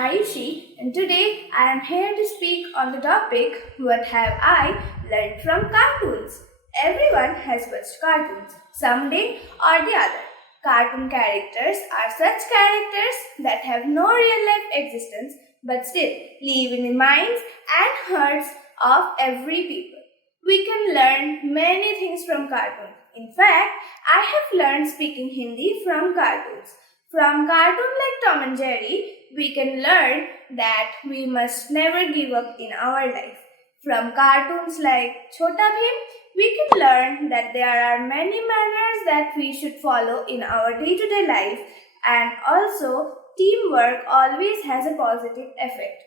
Ayushi and today I am here to speak on the topic What have I learned from cartoons? Everyone has watched cartoons someday or the other. Cartoon characters are such characters that have no real life existence but still live in the minds and hearts of every people. We can learn many things from cartoons. In fact, I have learned speaking Hindi from cartoons. From cartoons like Tom and Jerry, we can learn that we must never give up in our life. From cartoons like Chhota Bhim, we can learn that there are many manners that we should follow in our day-to-day life, and also teamwork always has a positive effect.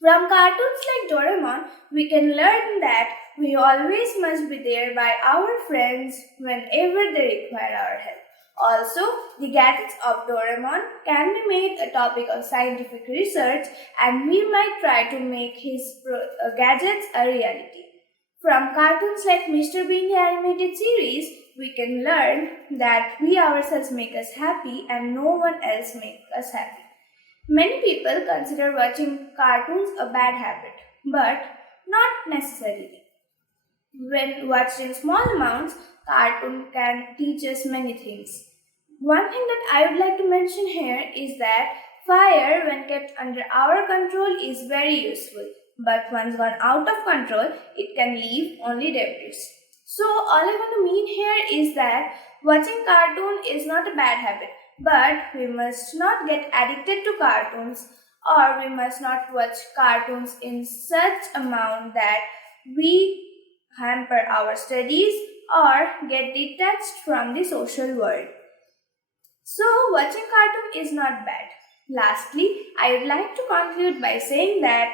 From cartoons like Doraemon, we can learn that we always must be there by our friends whenever they require our help. Also, the gadgets of Doraemon can be made a topic of scientific research, and we might try to make his gadgets a reality. From cartoons like Mr. Bean the animated series, we can learn that we ourselves make us happy and no one else makes us happy. Many people consider watching cartoons a bad habit, but not necessarily. When watched in small amounts, cartoon can teach us many things. One thing that I would like to mention here is that fire, when kept under our control, is very useful. But once gone out of control, it can leave only debris. So all I want to mean here is that watching cartoon is not a bad habit, but we must not get addicted to cartoons, or we must not watch cartoons in such amount that we hamper our studies or get detached from the social world. So watching cartoon is not bad. Lastly, I would like to conclude by saying that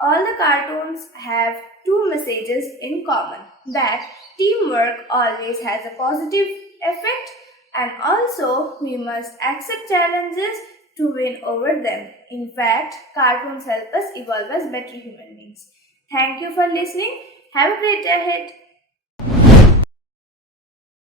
all the cartoons have two messages in common, that teamwork always has a positive effect, and also we must accept challenges to win over them. In fact, cartoons help us evolve as better human beings. Thank you for listening. Have a great day ahead.